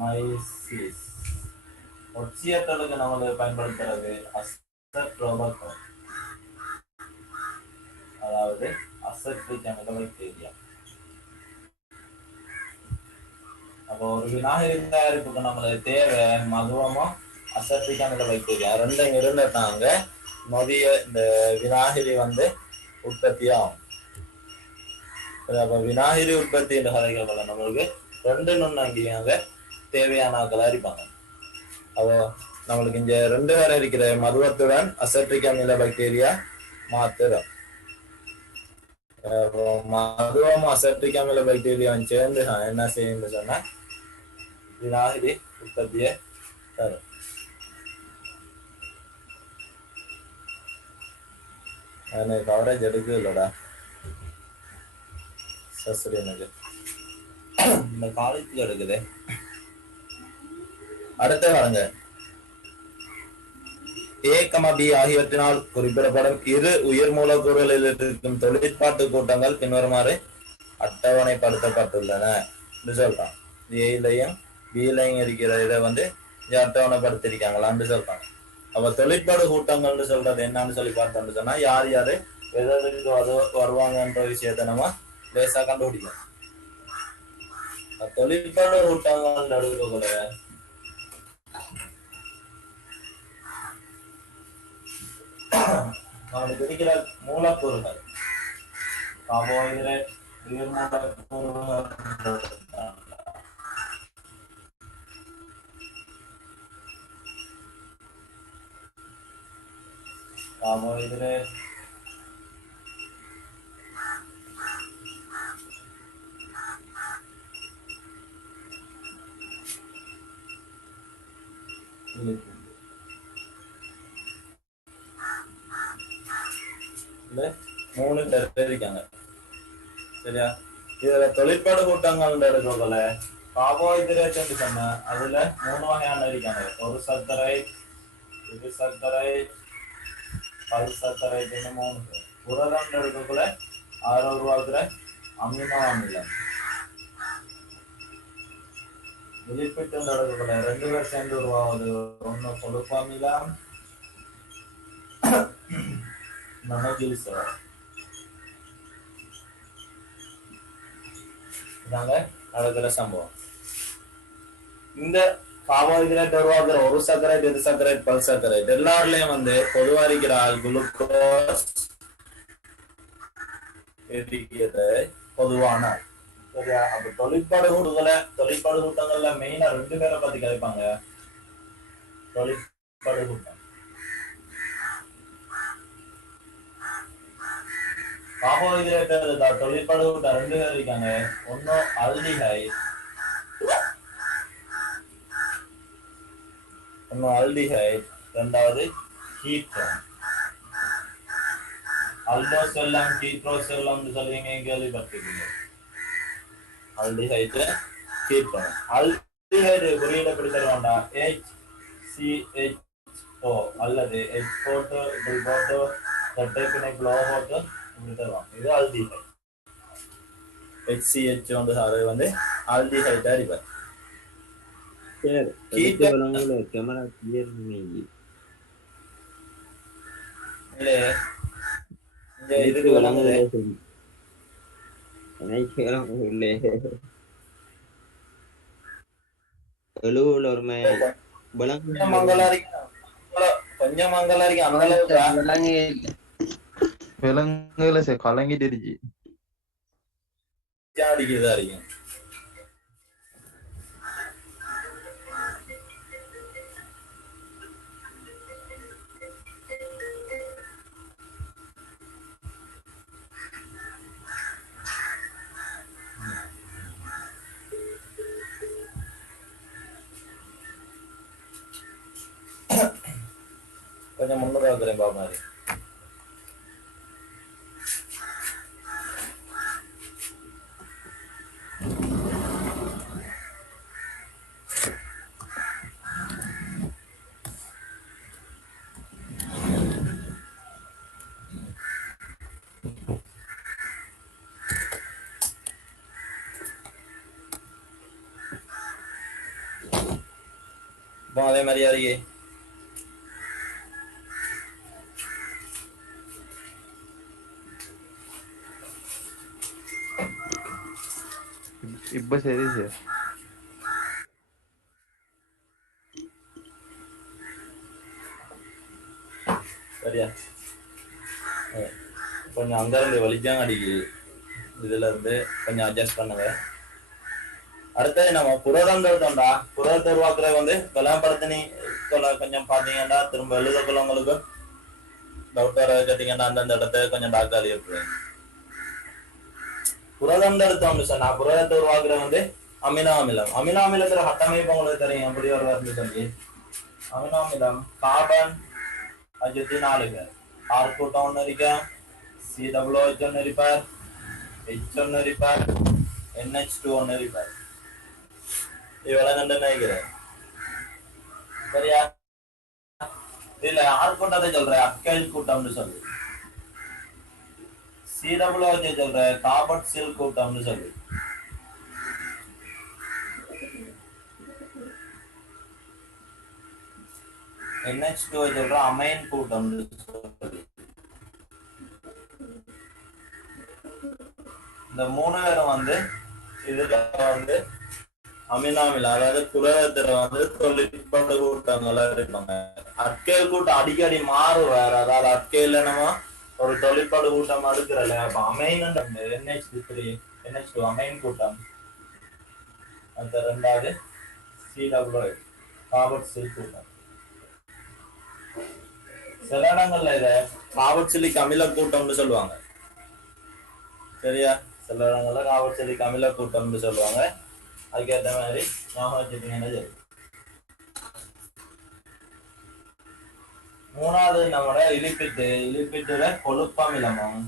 மைசிஸ். ஒட்சியேற்றலுக்கு நம்ம பயன்படுத்துறது அசட்ரோபக்டர், அதாவது அசட்ரிக் அமில பாக்டீரியா. அப்போ ஒரு விநாயகரி தயாரிப்புக்கு நம்மளுக்கு தேவை மதுவமும் அசட்ரிக் அமில பாக்டீரியா ரெண்டும் இருந்துட்டாங்க. மதிய இந்த விநாயகரி உற்பத்தியாகும். அப்ப விநாயகரி உற்பத்தி என்ற கதைகள் நம்மளுக்கு ரெண்டு நுண்ணங்கியாக தேவையான ஆட்களா இருப்பாங்க. அப்போ நம்மளுக்கு இங்க ரெண்டு வேற இருக்கிற மதுவத்துடன் அசட்ரிக் அமில பாக்டீரியா மாத்திரம். மதுவம் அசட்ரிக் அமில பாக்டீரியாவும் சேர்ந்து என்ன செய்யுன்னு சொன்னா விநாயகரி உற்பத்தியை தரும். எனக்கு கவரேஜ் எடுக்க இல்லடா சரி. எனக்கு இந்த காலேஜ்ல எடுக்குது. அடுத்த வாருங்க. A, B ஆகியவற்றினால் குறிப்பிடப்படும் இரு உயிர் மூலக்கூறுகளில் இருக்கும் தொழிற்பாட்டு கூட்டங்கள் பின்வருமாறு அட்டவணைப்படுத்தப்பட்டுள்ளன சொல்றான். ஏலையும் பிலையும் இருக்கிற இதை அட்டவணைப்படுத்திருக்காங்களான்னு சொல்றாங்க. அப்ப தொழிற்பாடு கூட்டங்கள்னு சொல்றது என்னன்னு சொல்லி பார்த்தோம்னு சொன்னா யார் யாரு எதற்கு வருவாங்கன்ற விஷயத்த நம்ம லேசா கண்டுபிடிக்கணும். தொழிற்பாடு கூட்டங்கள் எடுக்கக்கூட அவனுக்கு இருக்கிற மூலக்கூறுகள் கார்போஹைட்ரேட் உயிர் மூலக்கூறுகள் கார்போஹைட்ரேட் மூணு பேர் இருக்காங்க. சரியா? இதுல தொழிற்பாடு கூட்டங்கள் எடுக்கல கார்போஹைட்ரேட் சொன்ன அதுல மூணு வகையான இருக்காங்க. ஒரு சர்க்கரைட், இது சர்க்கரைட், பல் சர்க்கரைட், மூணு பேர். புரதம் எடுக்கக்குள்ள ஆறு உருவாக்குற அமினோ அமிலம். வெளிப்பிட்டு எடுக்கக்குள்ள ரெண்டு பேர் சேர்ந்து உருவாகுது. ஒண்ணு கொழுப்பு அமிலம், நடக்கிற சம்பவம். இந்த கார்போஹைட்ரேட் உருவாக்குற ஒரு சர்க்கரைட், எது சர்க்கரைட், பல் சர்க்கரைட் எல்லாருலயும் பொதுவா இருக்கிற குளுக்கோஸ் பொதுவான. சரியா? அப்ப தொழிற்பாடு கூட்டங்கள்ல மெயினா ரெண்டு பேரை பத்தி கதைப்பாங்க. தொழிற்பாடு கூட்டம் கார்போஹைட்ரேட் தொழிற்பாடு கூட்டம் ரெண்டு பேர் இருக்காங்க. ஒன்னும் ஆல்டிஹைட், ரெண்டாவது கீட்டோன். அல்டோஸ்டெல்லாம் கீட்டோஸ்டெல்லாம் சொல்லுவீங்க, கேள்விப்பட்டிருக்கீங்க. Aldehyde, ketone. ஆல்டிஹைட் குறியீடு எப்படி தருவாண்டா HCHO அல்லது H போட்டு இப்படி போட்டு ரெட்டைப்பிணை க்ளோ போட்டு இப்படி தருவாங்க. இது ஆல்டிஹைட். HCHO அது ஆல்டிஹைட் அறிவார். கேமரா கிளியர் இதுக்கு விளங்குது. கொஞ்சம் கலங்கிட்டு அடிக்கிறதா இருக்கும். கொஞ்சம் முன்னதாக இருக்கிறேன் பாபு மாதிரி. அதே மாதிரி அறியே இப்ப சரி சார். சரியா? கொஞ்சம் அங்க இருந்து வலிச்சாங்க அடிக்குது. இதுல இருந்து கொஞ்சம் அட்ஜஸ்ட் பண்ணுங்க. அடுத்தது நம்ம புரதம் தோட்டம்டா. புரதத்தை உருவாக்குற வந்து விளம்பரத்தினி கொஞ்சம் பாத்தீங்கன்னா திரும்ப எழுதக்குள்ளவங்களுக்கு டவுட் வர கேட்டீங்கன்னா அந்தந்த இடத்த கொஞ்சம் டாக்டர் இருக்கு. புரதம் எடுத்தோம்னு சொன்னா புரதத்தை உருவாக்குற வந்து அமினோ அமிலம். அமினோ அமிலத்துல கட்டமைப்பு உங்களுக்கு தெரியும் எப்படி வருவாருன்னு சொல்லி. அமினோ அமிலம் கார்பன் 4 பேர். ஆர் கூட்டம் ஒன்று இருக்கா, COOH ஒன்று இருப்பார், H ஒன்று இருப்பார், NH2 ஒன்று இருப்பார். இவ்வளவு கண்டு நினைக்கிறேன். சரியா? இல்ல ஆர் கூட்டத்தை சொல்ற அக்கைல் கூட்டம்னு சொல்லு. COOH சொல்ற கார்பாக்சில் கூட்டம்னு சொல்லு. NH2 சொல்ற அமைன் கூட்டம்னு சொல்லு. இந்த 3 பேரும் வந்து இதுல வந்து அமினோ அமிலம் அதாவது புரதத்துல வந்து தொழிற்படு கூட்டங்களா இருப்பாங்க. அற்கைல் கூட்டம் அடிக்கடி மாறுவார். அதாவது அற்கையில நம்ம ஒரு தொழிற்படு கூட்டம் அடுக்கிறல அப்ப அமைன் NH3 NH2 அமைன் கூட்டம். அந்த ரெண்டாவது COOH கார்பாக்சில் கூட்டம். சில இடங்கள்ல இத கார்பாக்சிலிக் அமில கூட்டம்னு சொல்லுவாங்க. சரியா? சில இடங்கள்ல கார்பாக்சிலிக் அமில கூட்டம்னு சொல்லுவாங்க. அதுக்கேற்ற மாதிரி ஞாபகம் வச்சுட்டீங்கன்னா சரி. மூணாவது நம்மளோட இலிப்பிட்டுல கொழுப்பமிலமும்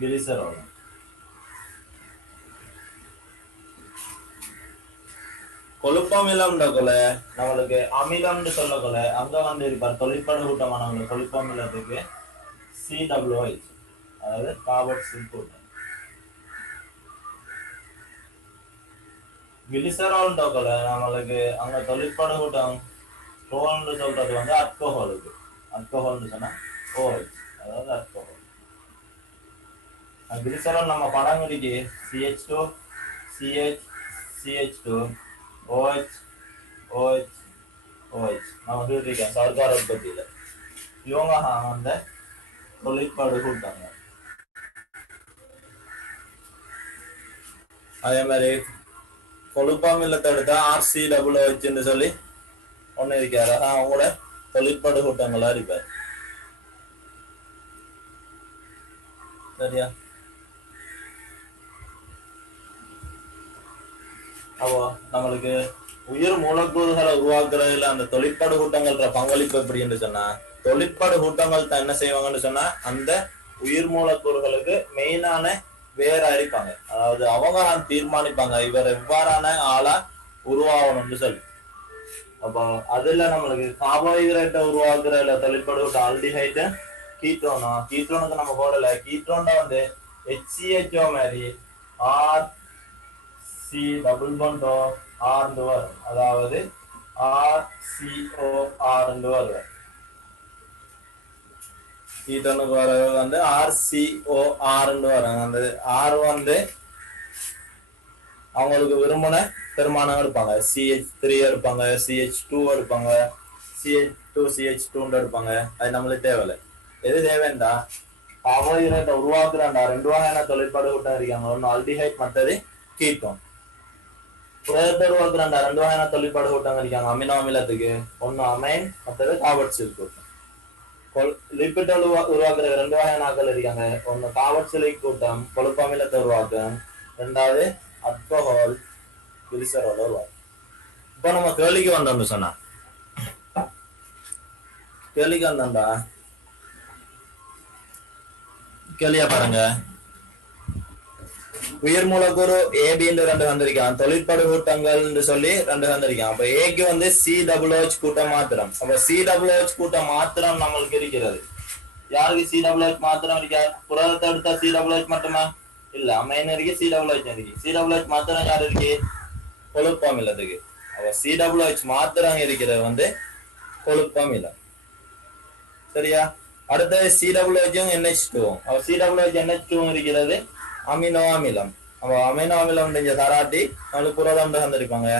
கிளிசரோலும். கொழுப்பமிலம்ன்றக்குள்ள நம்மளுக்கு அமிலம்னு சொல்லக்குள்ள அங்க வந்து இருப்பார் தொழிற்படு கூட்டமானவங்க கொழுப்பமிலத்துக்கு COOH அதாவது கார்பாக்சில் கூட்டம். கிளிசரால் டோக்கல நம்மளுக்கு அங்க தொழிற்படு கூட்டம் ரோல்னு சொல்றது வந்து அல்கோஹாலுக்கு. அல்கோஹால்னு சொன்னா OH அதாவது அல்கோஹால். கிளிசரால் நம்ம படம் இருக்கு CH2 CH CH2 OH OH OH நம்ம சொல்லிருக்கேன் சர்க்கார் உற்பத்தியில. இவங்க அந்த தொழிற்படு கூட்டாங்க. அதே மாதிரி கொழுப்பமிலத்தை எடுத்தா RCOOHன்னு சொல்லி ஒண்ணு இருக்காரு. அவங்களோட தொழிற்படு கூட்டங்களா இருப்பார். சரியா? அப்போ நம்மளுக்கு உயிர் மூலக்கூறுகளை உருவாக்குறதுல அந்த தொழிற்படு கூட்டங்கள்ன்ற பங்களிப்பு எப்படின்னு சொன்னா தொழிற்படு கூட்டங்கள் தான் என்ன செய்வாங்கன்னு சொன்னா அந்த உயிர் மூலக்கூறுகளுக்கு மெயினான வேற அடிப்பாங்க. அதாவது அவங்க தீர்மானிப்பாங்க இவர் எவ்வாறான ஆளா உருவாகணும்னு சொல்லி. அப்போ அதுல நம்மளுக்கு கார்போஹைட்ரேட்டை உருவாக்குறதுல தொழிற்படு கூட்டம் ஆல்டிஹைட் கீட்டோனா. கீட்டோனுக்கு நம்ம போடல. கீட்டோன்டா வந்து HCHO மாதிரி RC டபுள் பாண்ட் R வரும். அதாவது RCOR வரும். கீட்டோனுக்கு வர வந்து RCOR வரும். அந்த R வந்து அவங்களுக்கு விரும்பின பெருமானம் எடுப்பாங்க. CH3 எடுப்பாங்க, CH2 எடுப்பாங்க, CH2 CH2 எடுப்பாங்க. அது நம்மளுக்கு தேவையில்லை. எது தேவைண்டா கார்போஹைட்ரேட்டை உருவாக்குறாண்டா 2 வகையான தொழிற்படு கூட்டம் இருக்காங்க. ஒன்னு ஆல்டிஹைட் மற்றது கீட்டோன். புரதத்தை உருவாக்குறாண்டா 2 வகையான தொழிற்படு கூட்டம் இருக்காங்க அமினோ அமிலத்துக்கு. ஒன்னு அமைன் மற்றது கார்பாக்சில் கூட்டம். லிப்பிட்டோல் உருவாக்குற 2 வகையான ஆக்கள் இருக்காங்க. ஒன்னு கார்பாக்சிலிக் கூட்டம் கொழுப்பமிலத்தை உருவாக்கும். ரெண்டாவது அல்கோஹால் கிளிசரோல் உருவாக்கும். இப்போ நம்ம கேள்விக்கு வந்தோம்னு சொன்னா கேள்விக்கு வந்தோம்டா கேள்வியா பாருங்க. உயிர் மூலக்கூறு ஏபின்னு 2 வந்திருக்கான். தொழிற்படு கூட்டங்கள் சொல்லி 2 வந்திருக்கான். அப்ப ஏக்கு வந்து COOH கூட்டம் மாத்திரம். அப்ப COOH கூட்டம் மாத்திரம் நம்மளுக்கு இருக்கிறது. யாருக்கு COOH மாத்திரம் இருக்கா? புரதத்தை எடுத்தா COOH மட்டுமா? இல்ல அமைன் இருக்கு, COOH இருக்கு. COOH மாத்திரம் யாரு இருக்கு? கொழுப்பமிலத்துக்கு. அப்ப COOH மாத்திரம் இருக்கிறது வந்து கொழுப்பமிலம். சரியா? அடுத்தது COOH NH2. அப்ப COOH NH2 இருக்கிறது அமினோ அமிலம். அப்ப அமினோ அமிலம் தராட்டி நம்மளுக்கு புரதம் தந்திருப்பாங்க.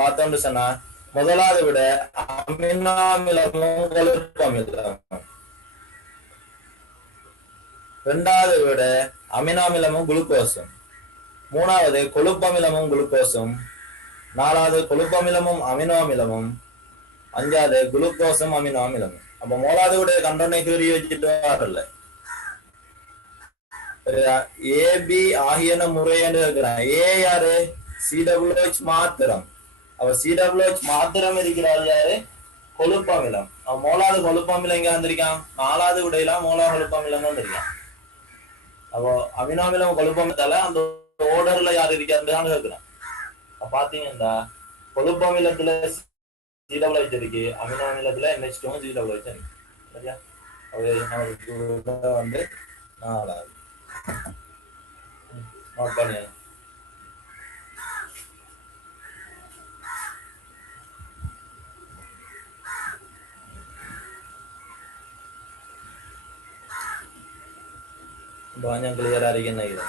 பார்த்தோம்னு சொன்னா முதலாவது விட அமினோ அமிலமும் கொழுப்பமிலம், இரண்டாவது விட அமினோ அமிலமும் குளுக்கோஸும், மூணாவது கொழுப்பமிலமும் குளுக்கோஸும், நாலாவது கொழுப்பமிலமும் அமினோ அமிலமும், அஞ்சாவது குளுக்கோஸும் அமினோ அமிலமும். அப்ப மூணாவது விட கண்டோனை கூறி வச்சுட்டு வரல. ஏபி ஆகியன முறைன்னு இருக்கிறான். ஏ யாரு? COOH மாத்திரம். அவ COOH மாத்திரம் இருக்கிறாள் யாரு? கொழுப்பமிலம். அவன் மூலாவது கொழுப்பமிலம் எங்க வந்திருக்கான்? நாலாவது விடையெல்லாம் மூலாவது கொழுப்பமிலம் தான் வந்திருக்கான். அப்போ அமினோ அமிலம் கொழுப்பமிலத்தால அந்த ஓர்டர்ல யாரு இருக்காருன்னு கேட்கிறான். பாத்தீங்கன்னா கொழுப்பமிலத்துல COOH இருக்கு, அமினோ அமிலத்துல NH2 COOH இருக்கு. சரியா? வந்து நாலாவது நோட் பண்ணி banyak clear hari ini gitu.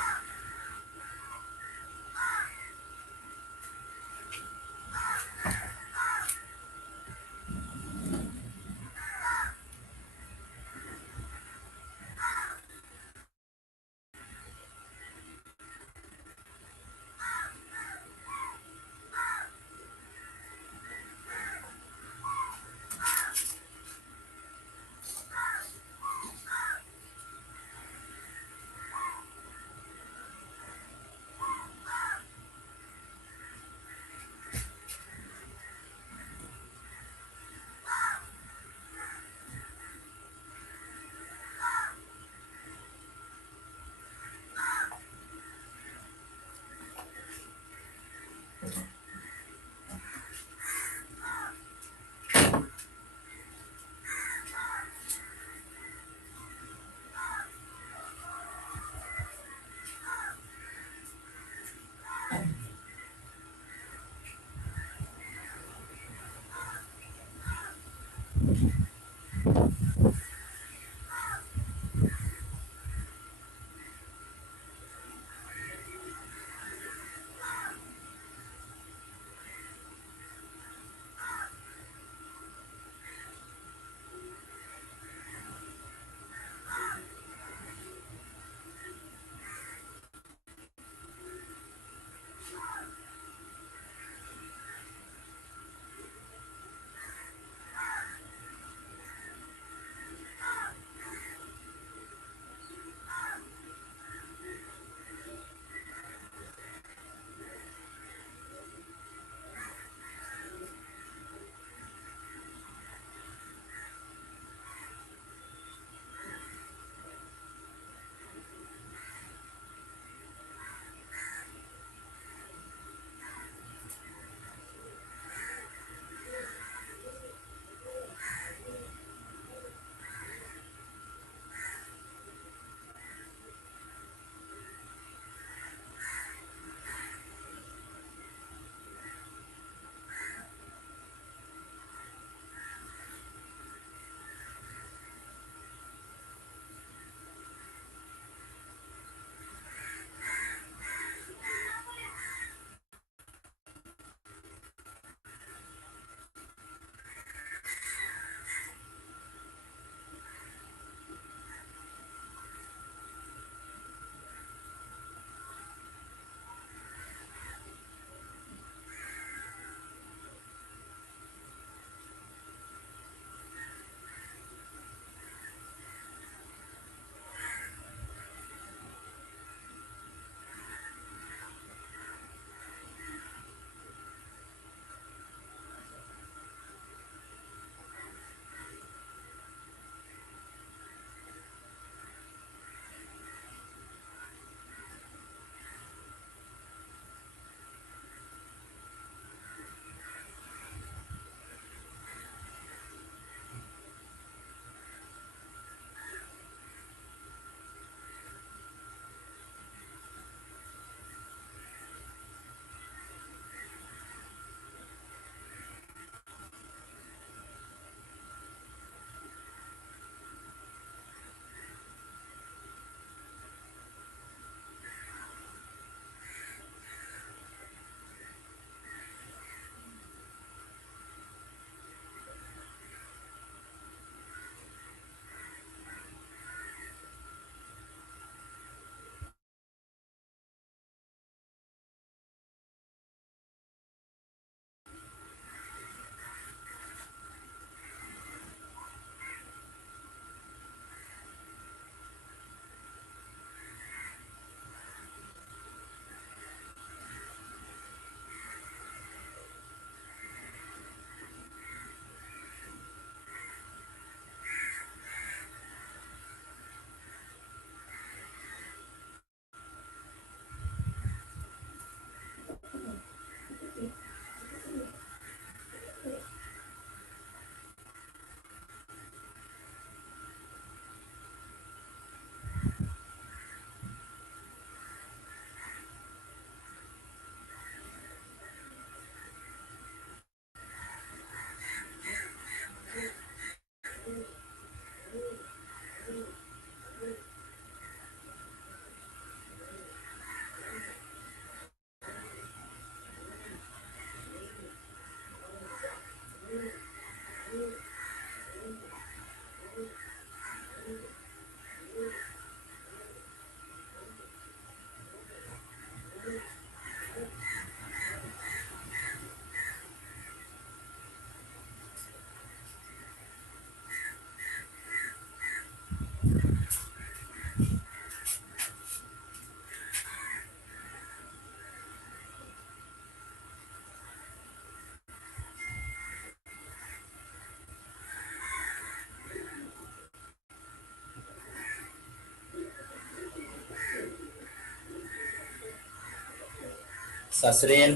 Sasreen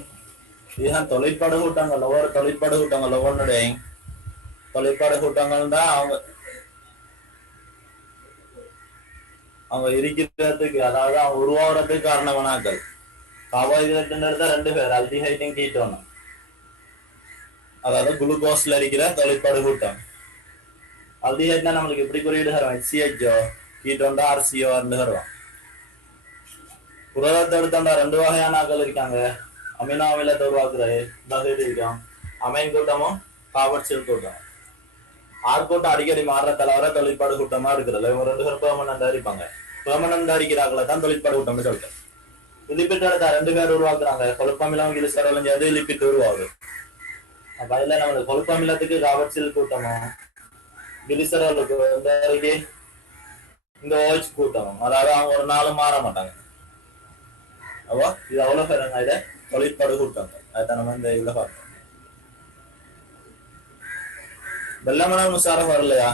இதுதான் தொழிற்படு கூட்டங்கள், ஒவ்வொரு தொழிற்படு கூட்டங்கள் ஒவ்வொன்றுடையும் தொழிற்படு கூட்டங்கள் தான் அவங்க அவங்க இருக்கிறதுக்கு, அதாவது அவங்க உருவாகிறதுக்கு காரணமானாக்கள். கார்போஹைட்ரேட் எடுத்தா ரெண்டு பேர் அல்டிஹைட்டையும் கீட்டோனும், அதாவது குளுக்கோஸ்ல இருக்கிற தொழிற்படு கூட்டம். அல்டிஹைட்னா நம்மளுக்கு எப்படி குறியீடு தருவோம், HCHO, கீட்டோண்டா RCO தருவோம். புரதத்தை எடுத்தோண்டா ரெண்டு வகையான ஆக்கள் இருக்காங்க. அமினோ அமிலத்தை உருவாக்குற இருக்கும் அமைன் கூட்டமும் கார்போக்சில் கூட்டம். ஆர்கூட்டம் அடிக்கடி மாறுற தலைவர தொழிற்பாடு கூட்டமா இருக்கிறது. இவங்க ரெண்டு பேரும் பெர்மனண்டா இருப்பாங்க. பெர்மனண்டா இருக்கிறாங்கள தான் தொழிற்பாடு கூட்டம்னு சொல்லிட்டு. லிப்பிட் எடுத்தா ரெண்டு பேர் உருவாக்குறாங்க, கொழுப்பமிலம் கிளிசராலும் சேர்ந்து லிப்பிட் உருவாகுது. அப்ப அதுல நம்மளுக்கு கொழுப்பமிலத்துக்கு கார்போக்சில் கூட்டமும் கிளிசராலுக்கு இந்த OH கூட்டமும், அதாவது அவங்க ஒரு நாளும் மாற மாட்டாங்க. அப்போ இது அவ்வளவு பேருங்க இதை தொழிற்பாடு கூட்டம். அதுதான் நம்ம இந்த இதுல பார்க்கணும். வெள்ளமனம் முசாரம் வரலையா?